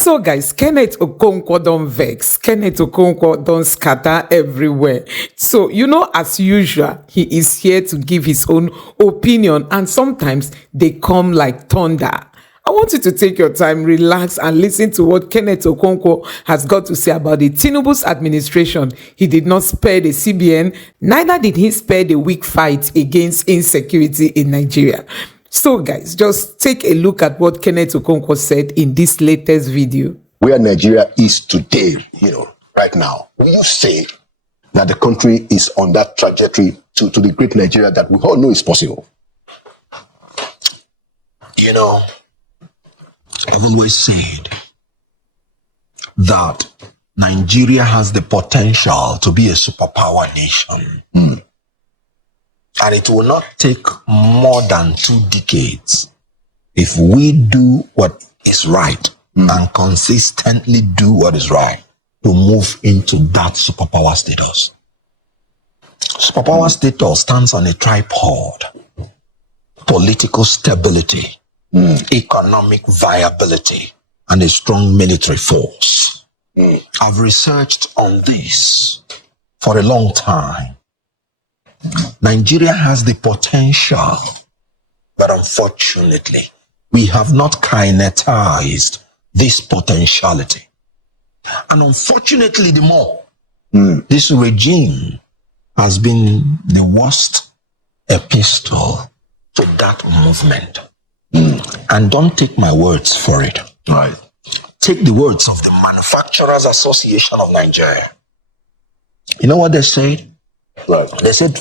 So guys, Kenneth Okonkwo don't vex. Kenneth Okonkwo don't scatter everywhere. So, as usual, he is here to give his own opinion, and sometimes they come like thunder. I want you to take your time, relax, and listen to what Kenneth Okonkwo has got to say about the Tinubu's administration. He did not spare the CBN, neither did he spare the weak fight against insecurity in Nigeria. So guys, just take a look at what Kenneth Okonkwo said in this latest video. Where Nigeria is today, right now, will you say that the country is on that trajectory to the great Nigeria that we all know is possible? I've always said that Nigeria has the potential to be a superpower nation. And it will not take more than 2 decades if we do what is right and consistently do what is right to move into that superpower status. Superpower status stands on a tripod: political stability, economic viability, and a strong military force. I've researched on this for a long time. Nigeria has the potential, but unfortunately, we have not kinetized this potentiality. And unfortunately, the more, this regime has been the worst epistle to that movement. And don't take my words for it. Right. Take the words of the Manufacturers Association of Nigeria. You know what they said? Right. They said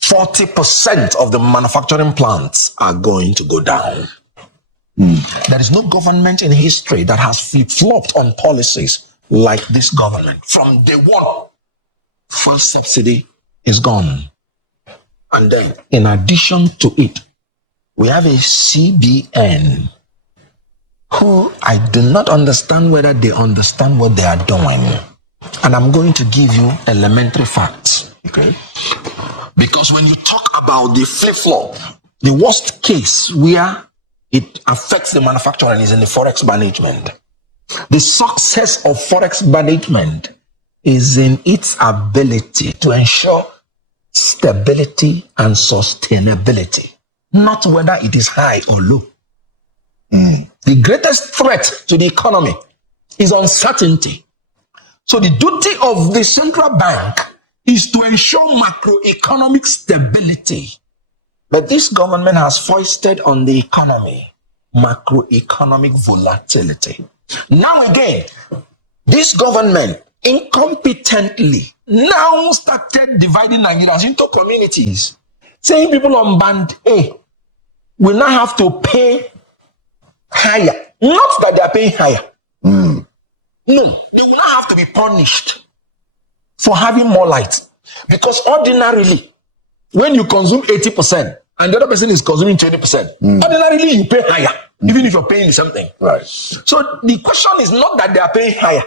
40% of the manufacturing plants are going to go down. There is no government in history that has flip-flopped on policies like this government. From day one, first subsidy is gone. And then, in addition to it, we have a CBN who I do not understand whether they understand what they are doing. And I'm going to give you elementary facts. Okay. Because when you talk about the flip-flop, the worst case where it affects the manufacturer is in the forex management. The success of forex management is in its ability to ensure stability and sustainability, not whether it is high or low. The greatest threat to the economy is uncertainty. So the duty of the central bank is to ensure macroeconomic stability. But this government has foisted on the economy macroeconomic volatility. Now again, this government incompetently now started dividing Nigerians into communities, saying people on band A will now have to pay higher. Not that they are paying higher. No, they will not have to be punished for having more light. Because ordinarily, when you consume 80% and the other person is consuming 20%, ordinarily you pay higher, even if you're paying the same thing. Right. So the question is not that they are paying higher.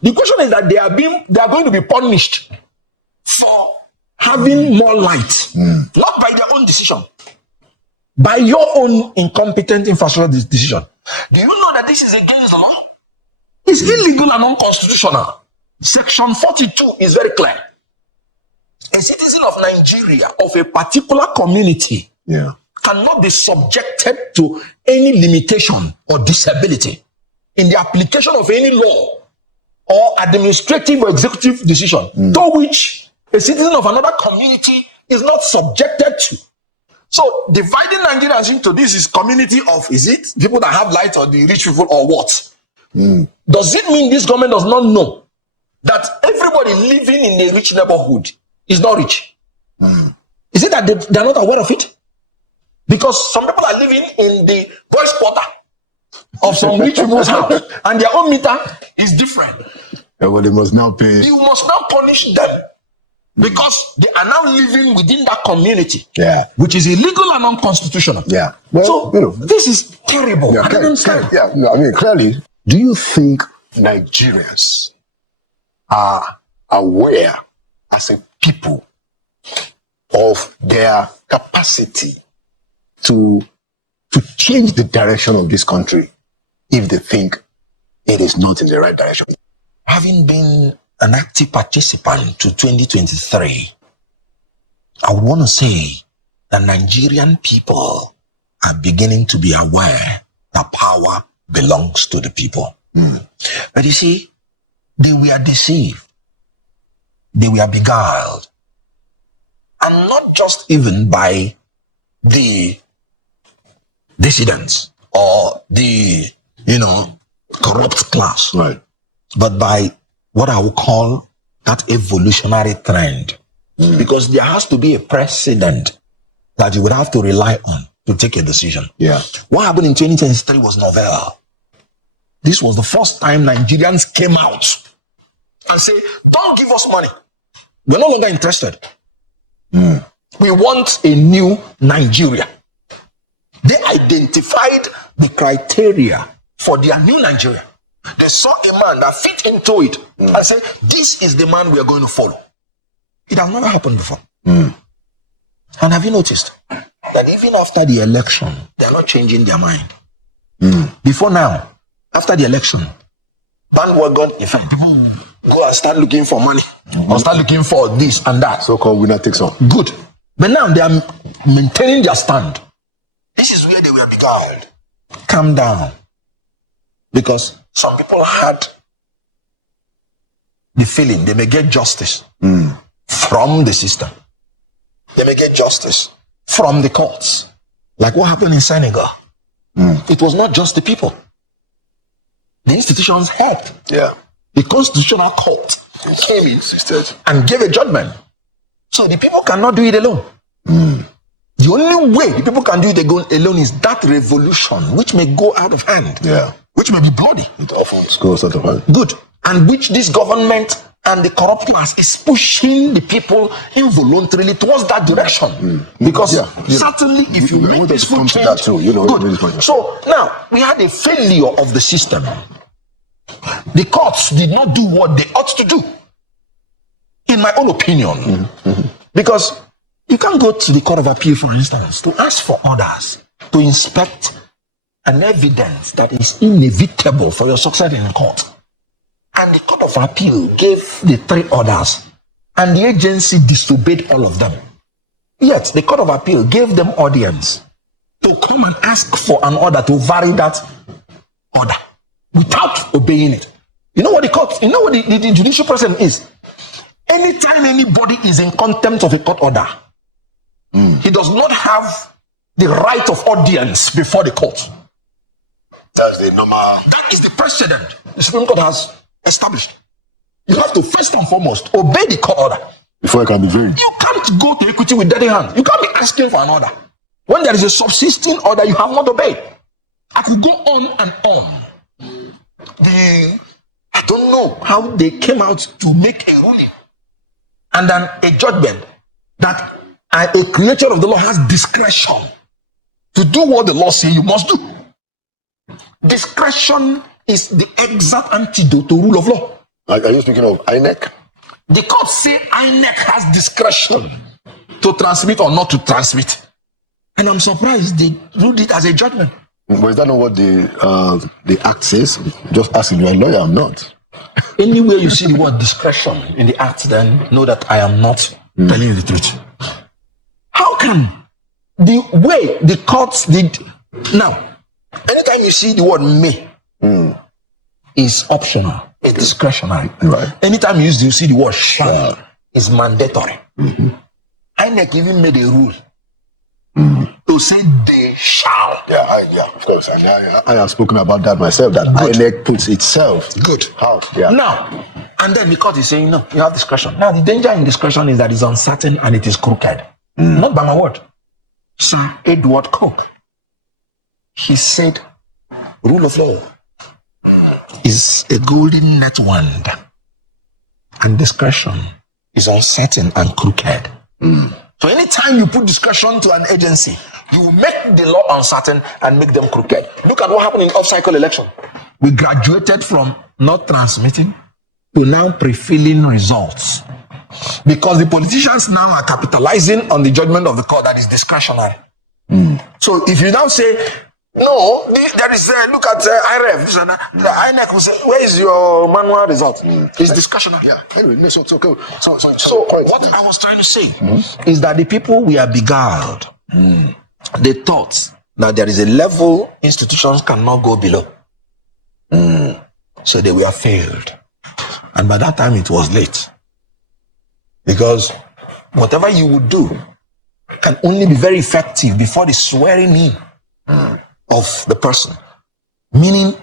The question is that they are going to be punished for having more light, not by their own decision, by your own incompetent infrastructure decision. Do you know that this is against the law? It's illegal and unconstitutional. Section 42 is very clear. A citizen of Nigeria, of a particular community, cannot be subjected to any limitation or disability in the application of any law or administrative or executive decision to which a citizen of another community is not subjected to. So dividing Nigerians into this is community of, is it people that have light or the rich people or what? Does it mean this government does not know that everybody living in a rich neighborhood is not rich? Is it that they are not aware of it? Because some people are living in the first quarter of some rich people's house and their own meter is different. Yeah, well, they must now pay. You must now punish them because they are now living within that community, which is illegal and unconstitutional. Yeah. Well, so this is terrible. I don't understand. Clearly, do you think Nigerians are aware as a people of their capacity to change the direction of this country if they think it is not in the right direction. Having been an active participant to 2023, I would want to say that Nigerian people are beginning to be aware that power belongs to the people. But you see, they were deceived. They were beguiled. And not just even by the dissidents or the, corrupt class, Right. but by what I would call that evolutionary trend. Because there has to be a precedent that you would have to rely on to take a decision. Yeah. What happened in 2023 was novel. This was the first time Nigerians came out and say, don't give us money. We're no longer interested. We want a new Nigeria. They identified the criteria for their new Nigeria. They saw a man that fit into it and said, this is the man we are going to follow. It has never happened before. And have you noticed that even after the election, they are not changing their mind? Before now, after the election, bandwagon, in fact, people go and start looking for money or start looking for this and that. So-called winner takes all. Good. But now they are maintaining their stand. This is where they were beguiled. Calm down. Because some people had the feeling they may get justice from the system. They may get justice from the courts. Like what happened in Senegal. It was not just the people. The institutions helped. Yeah. The constitutional court came in and gave a judgment. So the people cannot do it alone. The only way the people can do it alone is that revolution, which may go out of hand. Yeah. Which may be bloody. It often goes out of hand. Good. And which this government and the corrupt class is pushing the people involuntarily towards that direction. Because certainly if you make this food change, that too, good. So now we had a failure of the system. The courts did not do what they ought to do, in my own opinion. Because you can't go to the Court of Appeal, for instance, to ask for orders to inspect an evidence that is inevitable for your success in court. And the Court of Appeal gave the 3 orders, and the agency disobeyed all of them. Yet the Court of Appeal gave them audience to come and ask for an order to vary that order without obeying it. You know what the judicial precedent is? Anytime anybody is in contempt of a court order, he does not have the right of audience before the court. That's the normal. That is the precedent the Supreme Court has established. You have to first and foremost obey the court order before it can be varied. You can't go to equity with dirty hands. You can't be asking for an order when there is a subsisting order you have not obeyed. I could go on and on. I don't know how they came out to make a ruling and then a judgment that a creature of the law has discretion to do what the law says you must do. Discretion is the exact antidote to rule of law. Are you speaking of INEC? The court say INEC has discretion to transmit or not to transmit. And I'm surprised they ruled it as a judgment. But is that not what the act says? Just asking, you're a lawyer, I'm not. Anywhere you see the word discretion in the act, then know that I am not telling you the truth. How can the way the courts did now, anytime you see the word may is optional, it's discretionary. Right. Anytime you see the word shall, it's mandatory. INEC even made a rule to say they shall. Yeah, of course. I have spoken about that myself, that INEC puts itself out. Yeah. Now, and then the court is saying, no, you have discretion. Now, the danger in discretion is that it's uncertain and it is crooked. Not by my word. Sir Edward Coke, he said, rule of law is a golden net wand, and discretion is uncertain and crooked. So anytime you put discretion to an agency, you will make the law uncertain and make them crooked. Look at what happened in off-cycle election. We graduated from not transmitting to now pre-filling results. Because the politicians now are capitalizing on the judgment of the court that is discretionary. So if you now say No, there is look at IRF. The INEC will say, "Where is your manual result?" It's discussional. Yeah. Anyway, so what I was trying to say is that the people we are beguiled. They thought that there is a level institutions cannot go below. So they were failed, and by that time it was late. Because whatever you would do can only be very effective before the swearing in of the person. Meaning,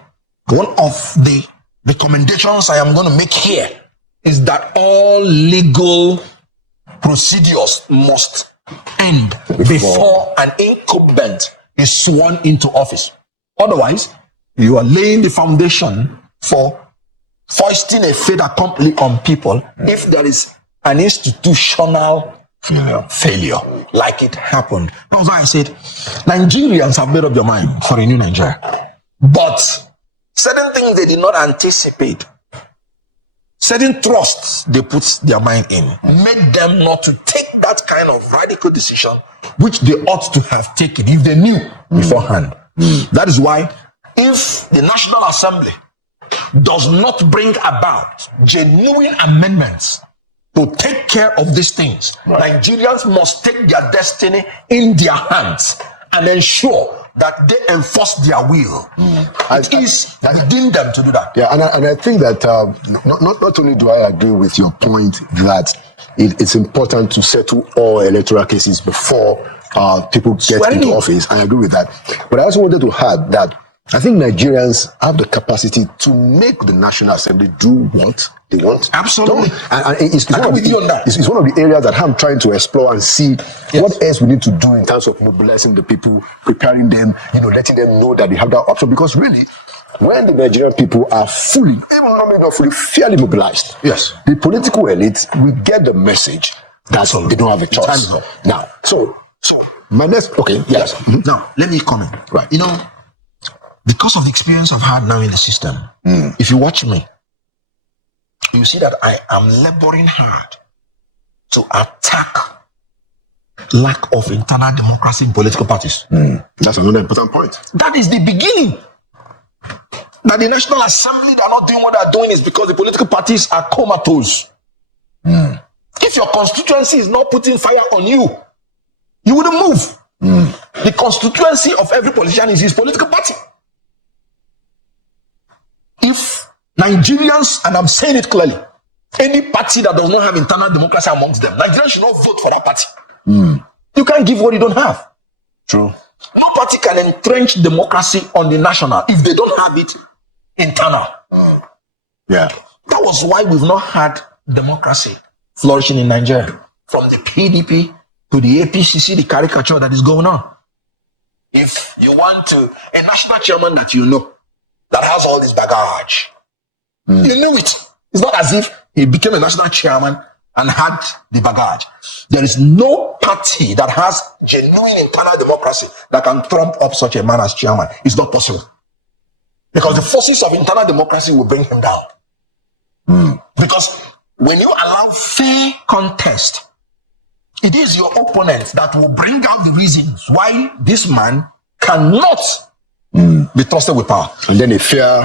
one of the recommendations I am going to make here is that all legal procedures must end before an incumbent is sworn into office. Otherwise, you are laying the foundation for foisting a fait accompli on people if there is an institutional failure, like it happened. That's why I said Nigerians have made up their mind for a new Nigeria, but certain things they did not anticipate, certain trusts they put their mind in, made them not to take that kind of radical decision which they ought to have taken if they knew beforehand. That is why if the National Assembly does not bring about genuine amendments to take care of these things, Nigerians must take their destiny in their hands and ensure that they enforce their will. It is within them to do that. Yeah, and I think that not only do I agree with your point that it's important to settle all electoral cases before people get into office. I agree with that. But I also wanted to add that I think Nigerians have the capacity to make the National Assembly do what they want. Absolutely. And it's one of the areas that I'm trying to explore and see what else we need to do in terms of mobilizing the people, preparing them, letting them know that they have that option. Because really, when the Nigerian people are fully, even not fully, fairly mobilized, the political elite will get the message that they don't have a choice. Now, so my next, Now, let me comment. Right. Because of the experience I've had now in the system, if you watch me, you see that I am laboring hard to attack lack of internal democracy in political parties. That's another important point. That is the beginning. That the National Assembly, they're not doing what they're doing is because the political parties are comatose. If your constituency is not putting fire on you, you wouldn't move. The constituency of every politician is his political party. If Nigerians, and I'm saying it clearly, any party that does not have internal democracy amongst them, Nigerians should not vote for that party. You can't give what you don't have. True. No party can entrench democracy on the national if they don't have it internal. Yeah. That was why we've not had democracy flourishing in Nigeria. From the PDP to the APCC, the caricature that is going on. If you want a national chairman that you know, that has all this baggage, you knew it. It's not as if he became a national chairman and had the baggage. There is no party that has genuine internal democracy that can trump up such a man as chairman. It's not possible. Because the forces of internal democracy will bring him down. Because when you allow fair contest, it is your opponent that will bring out the reasons why this man cannot be trusted with power. And then a fair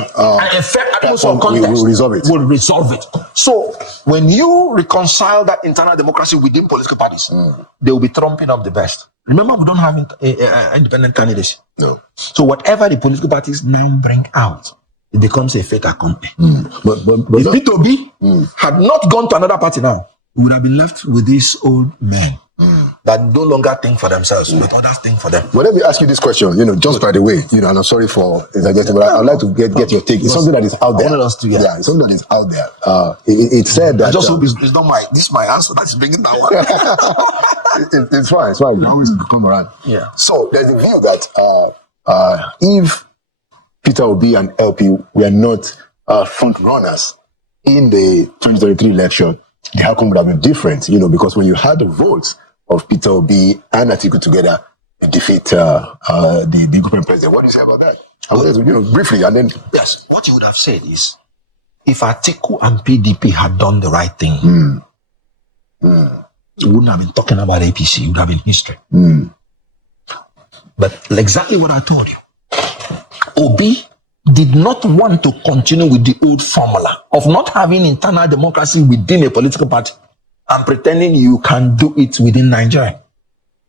atmosphere of contest will resolve it. Will resolve it. So when you reconcile that internal democracy within political parties, they will be trumping up the best. Remember, we don't have independent candidates. No. So whatever the political parties now bring out, it becomes a fait accompli. But If P2B had not gone to another party now, we would have been left with these old men that no longer think for themselves, but others think for them. But let me ask you this question, just by the way, and I'm sorry for exaggerating, but I'd like to get your take. It's something that is out there. Yeah, it's something that is out there. It said that. I just hope it's not my answer that is bringing that one. It's fine. You always come around. Yeah. So there's a view that if Peter Obi and LP were not front runners in the 2023 election, the outcome would have been different, because when you had the votes of Peter Obi and Atiku together, you defeat the incumbent president. What do you say about that? I wanted to, briefly, and then... Yes, what you would have said is, if Atiku and PDP had done the right thing, you wouldn't have been talking about APC, it would have been history. But exactly what I told you, Obi did not want to continue with the old formula of not having internal democracy within a political party and pretending you can do it within Nigeria.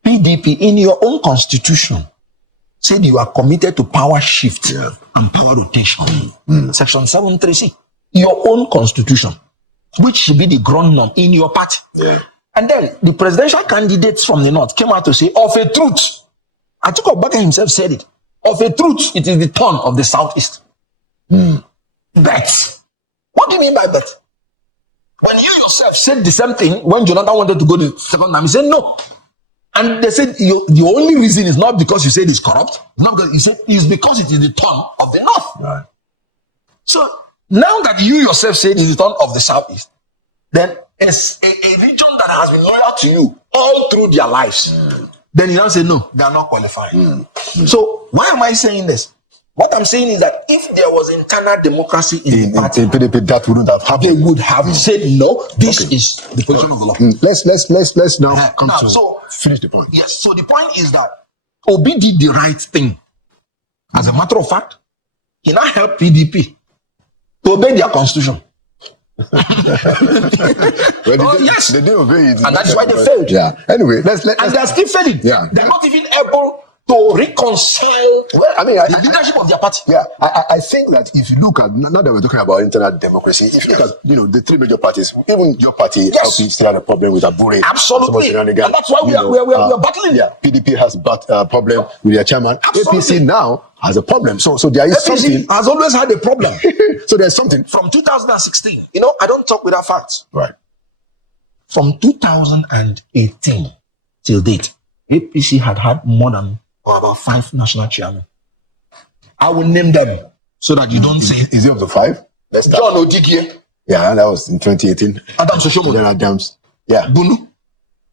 PDP, in your own constitution, said you are committed to power shift and power rotation. Section 7.3c, your own constitution, which should be the ground norm in your party. And then the presidential candidates from the north came out to say, of a truth, Atiku Abubakar himself said it, of a truth, it is the turn of the southeast. Bet. What do you mean by bet? When you yourself said the same thing, when Jonathan wanted to go the second time, he said no. And they said the only reason is not because you said it's corrupt, not because you said it's because it is the turn of the north. Right. So now that you yourself said it's the turn of the southeast, then as a region that has been loyal to you all through their lives, then you now say no, they are not qualified. So why am I saying this? What I'm saying is that if there was internal democracy in the party, PDP, that wouldn't have happened. they would have said no. This is the position of the law. Let's now come now, to finish the point. Yes. So the point is that Obi did the right thing. As a matter of fact, he now helped PDP to obey their constitution. Yes, they didn't obey it, and that's why they failed. Yeah. Anyway, and they're still failing. Yeah. They're not even able to reconcile the leadership of their party. Yeah, I think that if you look at, now that we're talking about internal democracy, if you look at the three major parties, even your party, LP, still had a problem with Abure. Absolutely, and that's why we are battling. Yeah, PDP has a problem with their chairman. Absolutely. APC now has a problem. So there is APC something. has always had a problem. So there's something From 2016, I don't talk without facts. right. From 2018 till date, APC had more than about 5 national chairmen. I will name them so that you don't say Is it up to 5? Let's start. John Odigie, Yeah, that was in 2018. Adam Soshomo, General Adams. Yeah. Bunu.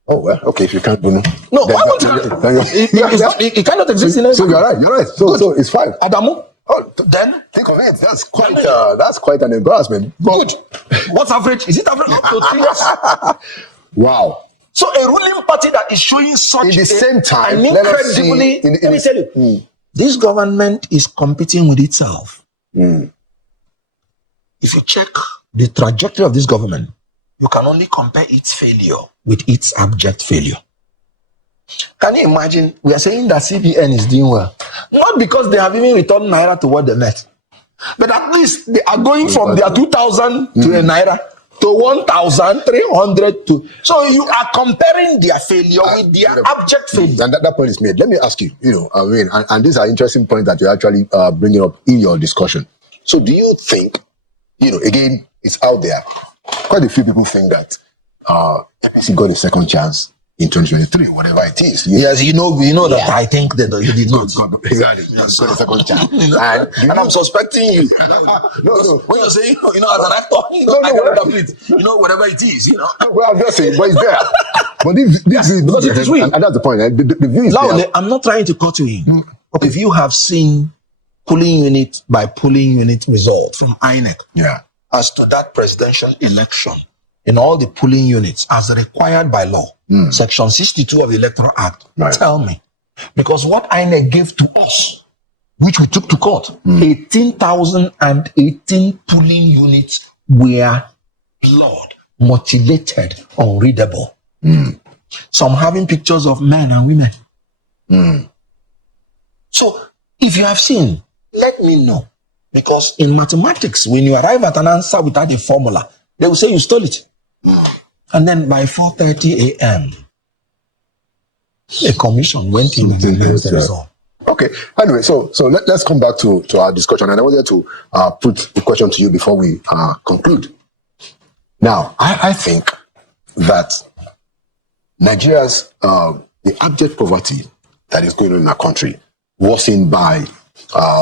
Oh well. Okay, if you can't do no. No, why won't you? It cannot exist in So you're right. You're right. So it's 5. Adamu. Oh, Then think of it. That's quite an embarrassment. good. What's average? Is it average up to 3 years? Wow. So a ruling party that is showing such In the same time, an let us see incredibly, in the- let me tell you, this government is competing with itself. If you check the trajectory of this government, you can only compare its failure with its abject failure. Can you imagine? We are saying that CBN is doing well, not because they have even returned naira to what they met, but at least they are going from their 2,000 to a naira to 1,300 to. So you are comparing their failure with their abject failure. And that point is made. Let me ask you. And these are interesting points that you're actually bringing up in your discussion. So do you think, again, it's out there. Quite a few people think that APC got a second chance in 2023, whatever it is. Yes, you know that I think that you did not. Exactly. Got a second chance. And I'm suspecting you. No. When you're saying, as an actor, whatever it is, Well, I'm just saying, but it's there. But this is because it is real. and that's the point. The view is there. I'm not trying to cut you in. Okay. If you have seen polling unit by polling unit result from INEC, as to that presidential election in all the polling units as required by law, Section 62 of the Electoral Act, tell me. Because what INEC gave to us, which we took to court, 18,018 polling units were blood, mutilated, unreadable. Some having pictures of men and women. So if you have seen, let me know. Because in mathematics, when you arrive at an answer without a formula, they will say you stole it. And then by 4:30 a.m., a commission went in and announced the result. Okay. Anyway, so let's come back to our discussion. And I wanted to put the question to you before we conclude. Now, I think that Nigeria's the abject poverty that is going on in our country, worsened by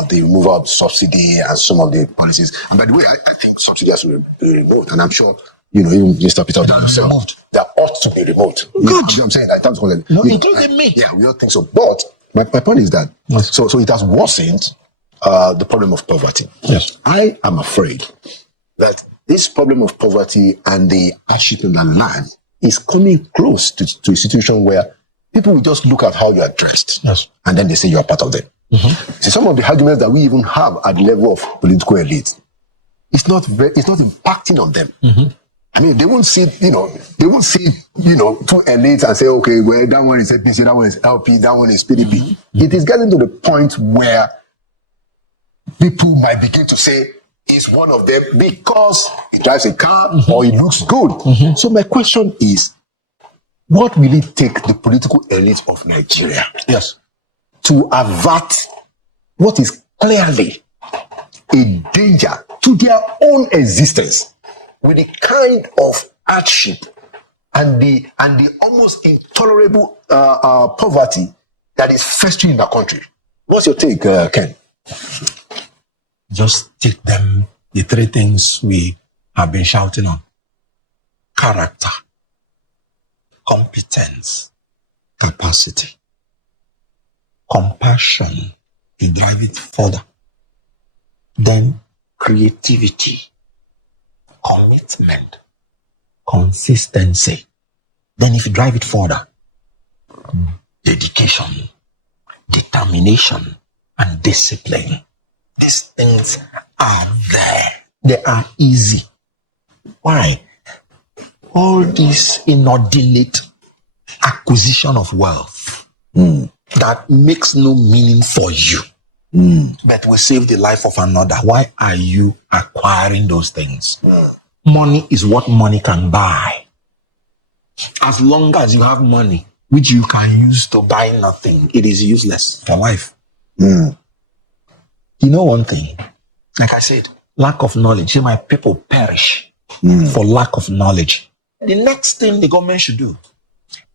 the removal of subsidy and some of the policies. And by the way, I think subsidy has to be removed. And I'm sure, even Mr. Peter himself, that ought to be removed. Good. I'm saying that. Including me. Yeah, we don't think so. But my point is that, so it has worsened the problem of poverty. Yes. I am afraid that this problem of poverty and the hardship in the land is coming close to a situation where people will just look at how you are dressed, and then they say you are part of them. See, some of the arguments that we even have at the level of political elite, it's not impacting on them. I mean, they won't see two elites and say, okay, well, that one is APC, that one is LP, that one is PDP. It is getting to the point where people might begin to say, it's one of them because he drives a car or he looks good. So my question is, what will it take the political elite of Nigeria to avert what is clearly a danger to their own existence, with the kind of hardship and the almost intolerable poverty that is festering in the country? What's your take, Ken? Just take them, the three things we have been shouting on: character, competence, capacity, compassion to drive it further, then creativity, commitment, consistency. Then if you drive it further, dedication, determination, and discipline. These things are there. They are easy. Why? All this inordinate acquisition of wealth that makes no meaning for you, but will save the life of another. Why are you acquiring those things? Money is what money can buy. As long as you have money, which you can use to buy nothing, it is useless for life. You know one thing, like I said, lack of knowledge. See, my people perish for lack of knowledge. The next thing the government should do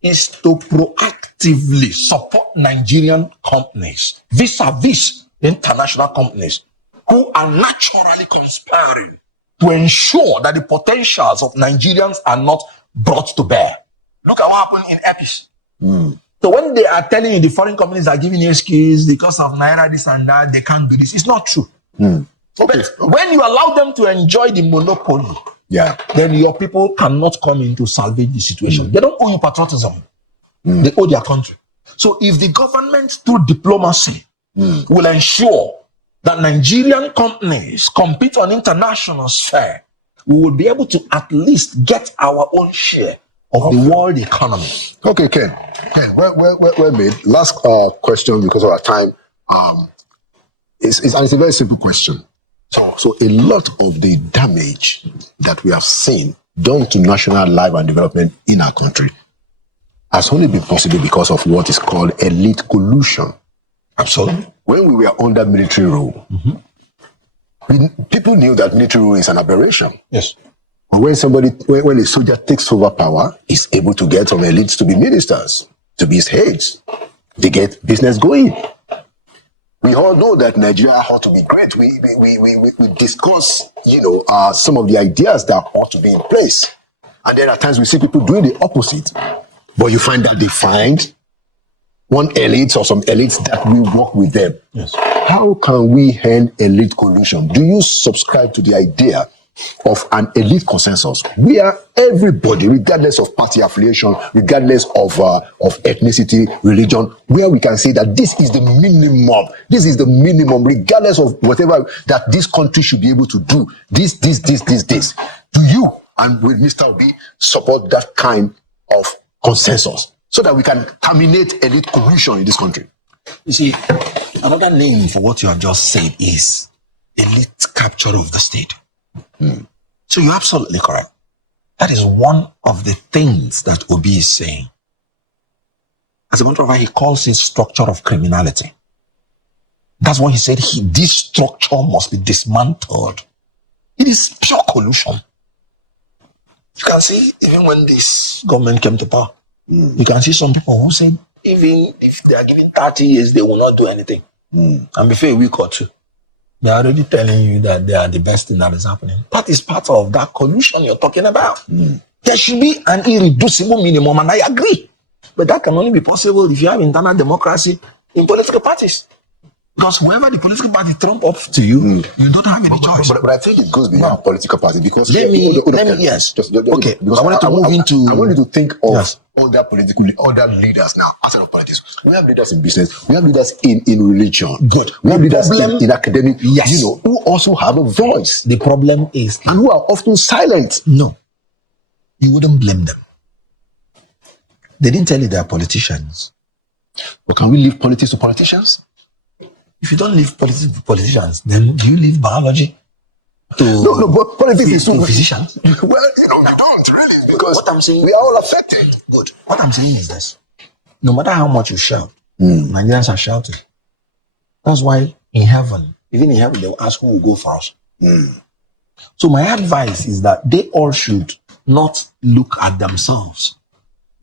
is to proactively support Nigerian companies vis-a-vis international companies who are naturally conspiring to ensure that the potentials of Nigerians are not brought to bear. Look at what happened in Epis. So when they are telling you the foreign companies are giving you excuse because of Naira, this and that, they can't do this, it's not true. But when you allow them to enjoy the monopoly, then your people cannot come in to salvage the situation. They don't owe you patriotism. They owe their country. So if the government, through diplomacy, will ensure that Nigerian companies compete on international sphere, we will be able to at least get our own share of the world economy. Okay, Ken, well made. Last question, because of our time. It's a very simple question. So a lot of the damage that we have seen done to national life and development in our country has only been possible because of what is called elite collusion. Absolutely. When we were under military rule, people knew that military rule is an aberration. Yes. But when a soldier takes over power, he's able to get some elites to be ministers, to be his heads. They get business going. We all know that Nigeria ought to be great. We discuss, some of the ideas that ought to be in place. And then at times we see people doing the opposite. But you find that they find one elite or some elites that will work with them. Yes. How can we end elite collusion? Do you subscribe to the idea of an elite consensus where everybody, regardless of party affiliation, regardless of ethnicity, religion, where we can say that this is the minimum, regardless of whatever that this country should be able to do, this. Do you and will Mr. Obi support that kind of consensus so that we can terminate elite collusion in this country? You see, another name for what you have just said is elite capture of the state. So you're absolutely correct. That is one of the things that Obi is saying. As a matter of fact, he calls it structure of criminality. That's what he said. This structure must be dismantled. It is pure collusion. You can see, even when this government came to power, you can see some people who say, even if they are given 30 years, they will not do anything. And before a week or two, they are already telling you that they are the best thing that is happening. That is part of that collusion you're talking about. There should be an irreducible minimum, and I agree. But that can only be possible if you have internal democracy in political parties. Because whoever the political party trump up to you, you don't have any choice. But I think it goes beyond political party because Let me, yes. Okay, because I wanted to move into. I want you to think of Yes. other leaders now outside of politics. We have leaders in business. We have leaders in religion. Good. We have The leaders problem- in academic. Yes. You know, who also have a voice The problem is and who are often silent. no, you wouldn't blame them. They didn't tell you they are politicians. But can we leave politics to politicians? If you don't leave politics to politicians, then do you leave biology to No, but politics is to so physicians? Well, you don't really, because What I'm saying- we are all affected. Good. What I'm saying is this: no matter how much you shout, Nigerians are shouting. That's why in heaven, even in heaven, they'll ask who will go for us. So my advice is that they all should not look at themselves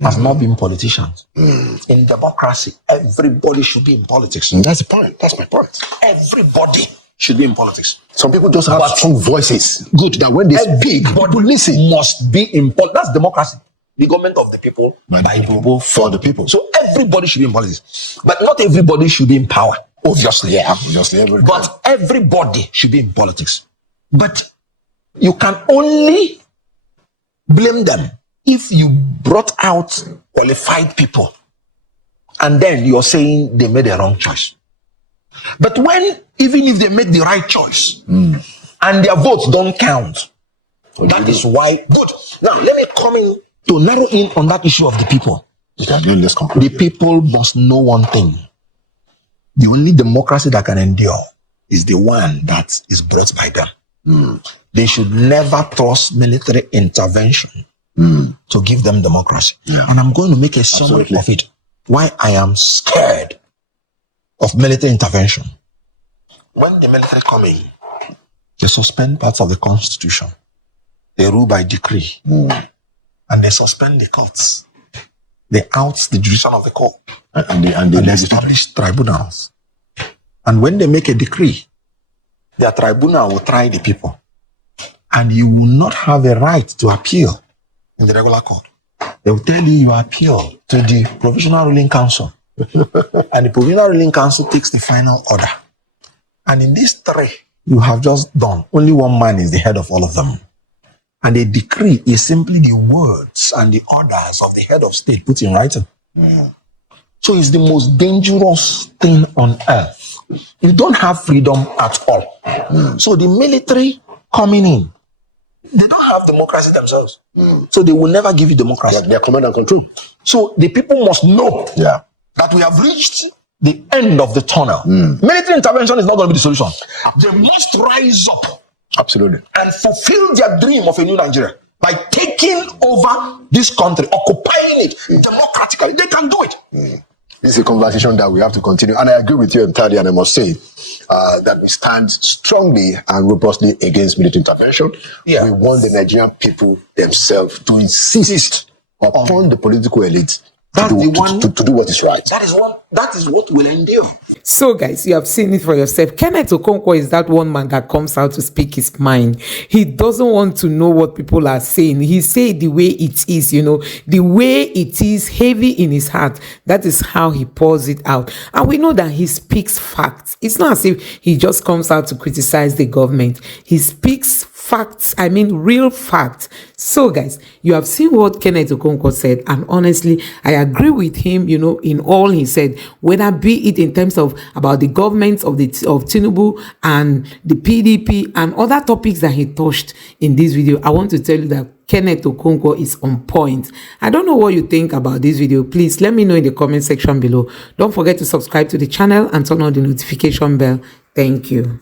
as not being politicians. In democracy, everybody should be in politics. That's the point. That's my point. Everybody should be in politics. Some people just have strong voices. Good. That when they speak, people listen. Must be in politics. That's democracy. The government of the people, by the people, For the people. So everybody should be in politics. But not everybody should be in power. Obviously. Yeah, obviously. But everybody should be in politics. But you can only blame them if you brought out qualified people and then you're saying they made a wrong choice. But when, even if they make the right choice and their votes don't count, that is why. Good. Now, let me come in to narrow in on that issue of the people. Let's conclude. The people must know one thing. The only democracy that can endure is the one that is brought by them. They should never trust military intervention to give them democracy. And I'm going to make a summary Absolutely. of it. Why I am scared of military intervention. When the military come in, they suspend parts of the constitution. They rule by decree. And they suspend the courts. They out the judicial of the court. And And they establish tribunals. And when they make a decree, their tribunal will try the people. And you will not have a right to appeal in the regular court. They will tell you appeal to the Provisional Ruling Council. And the Provisional Ruling Council takes the final order. And in these three you have just done, only one man is the head of all of them. And a decree is simply the words and the orders of the head of state put in writing. So it's the most dangerous thing on earth. You don't have freedom at all. So the military coming in, they don't have democracy themselves. So they will never give you democracy. Their command and control. So the people must know that we have reached the end of the tunnel. Military intervention is not going to be the solution. They must rise up Absolutely. and fulfill their dream of a new Nigeria by taking over this country, occupying it democratically. They can do it. This is a conversation that we have to continue. And I agree with you entirely. And I must say that we stand strongly and robustly against military intervention. Yeah. We want the Nigerian people themselves to insist upon the political elite to do what is right. That is what will endure. So guys, you have seen it for yourself. Kenneth Okonkwo is that one man that comes out to speak his mind. He doesn't want to know what people are saying. He say the way it is, the way it is, heavy in his heart. That is how he pours it out. And we know that he speaks facts. It's not as if he just comes out to criticize the government. He speaks facts, real facts. So guys, you have seen what Kenneth Okonkwo said, and honestly, I agree with him, in all he said, whether be it in terms of about the government of Tinubu and the PDP and other topics that he touched in this video. I want to tell you that Kenneth Okonkwo is on point. I don't know what you think about this video. Please let me know in the comment section below. Don't forget to subscribe to the channel and turn on the notification bell. Thank you.